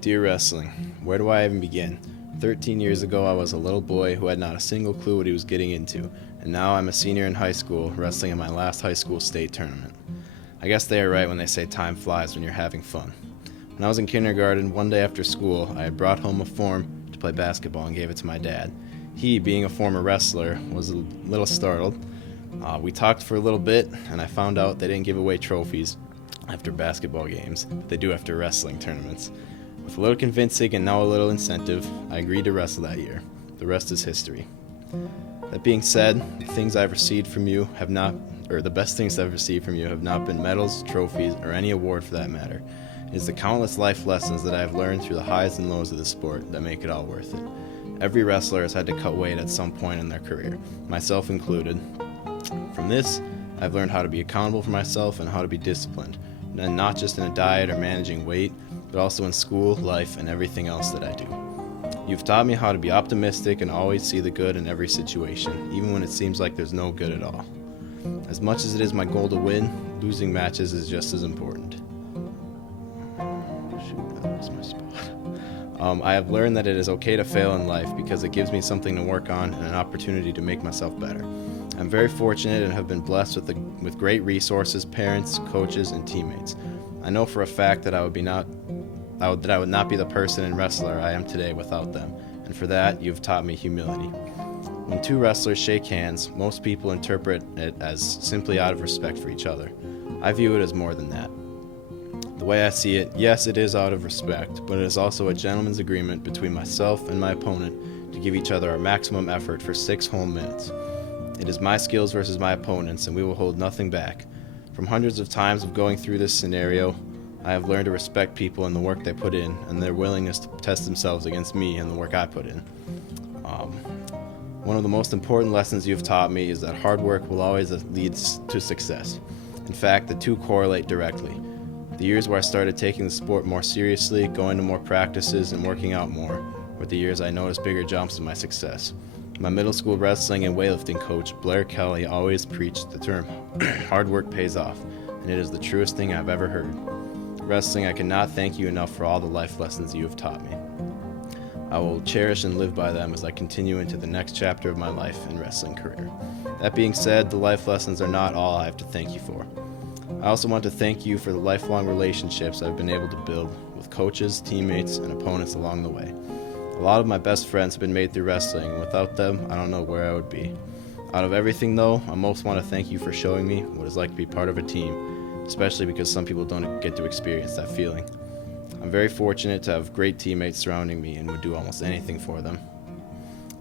Dear wrestling, where do I even begin? 13 years ago, I was a little boy who had not a single clue what he was getting into, and now I'm a senior in high school, wrestling in my last high school state tournament. I guess they are right when they say time flies when you're having fun. When I was in kindergarten, one day after school, I had brought home a form to play basketball and gave it to my dad. He, being a former wrestler, was a little startled. We talked for a little bit, and I found out they didn't give away trophies after basketball games, but they do after wrestling tournaments. With a little convincing and now a little incentive, I agreed to wrestle that year. The rest is history. That being said, the best things I've received from you have not been medals, trophies, or any award for that matter. It is the countless life lessons that I have learned through the highs and lows of the sport that make it all worth it. Every wrestler has had to cut weight at some point in their career, myself included. From this, I've learned how to be accountable for myself and how to be disciplined, and not just in a diet or managing weight, but also in school, life, and everything else that I do. You've taught me how to be optimistic and always see the good in every situation, even when it seems like there's no good at all. As much as it is my goal to win, losing matches is just as important. Shoot, that was my spot. I have learned that it is okay to fail in life because it gives me something to work on and an opportunity to make myself better. I'm very fortunate and have been blessed with great resources, parents, coaches, and teammates. I know for a fact that I would not be the person and wrestler I am today without them, and for that, you've taught me humility. When two wrestlers shake hands, most people interpret it as simply out of respect for each other. I view it as more than that. The way I see it, yes, it is out of respect, but it is also a gentleman's agreement between myself and my opponent to give each other our maximum effort for 6 whole minutes. It is my skills versus my opponent's, and we will hold nothing back. From hundreds of times of going through this scenario, I have learned to respect people and the work they put in, and their willingness to test themselves against me and the work I put in. One of the most important lessons you've taught me is that hard work will always lead to success. In fact, the two correlate directly. The years where I started taking the sport more seriously, going to more practices, and working out more were the years I noticed bigger jumps in my success. My middle school wrestling and weightlifting coach, Blair Kelly, always preached the term, hard work pays off, and it is the truest thing I've ever heard. Wrestling, I cannot thank you enough for all the life lessons you have taught me. I will cherish and live by them as I continue into the next chapter of my life and wrestling career. That being said, the life lessons are not all I have to thank you for. I also want to thank you for the lifelong relationships I've been able to build with coaches, teammates, and opponents along the way. A lot of my best friends have been made through wrestling, and without them, I don't know where I would be. Out of everything, though, I most want to thank you for showing me what it's like to be part of a team, especially because some people don't get to experience that feeling. I'm very fortunate to have great teammates surrounding me and would do almost anything for them.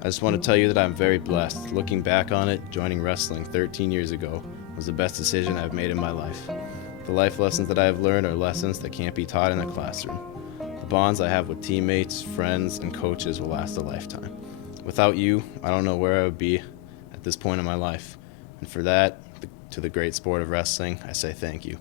I just want to tell you that I'm very blessed. Looking back on it, joining wrestling 13 years ago was the best decision I've made in my life. The life lessons that I have learned are lessons that can't be taught in a classroom. The bonds I have with teammates, friends, and coaches will last a lifetime. Without you, I don't know where I would be at this point in my life. And for that, to the great sport of wrestling, I say thank you.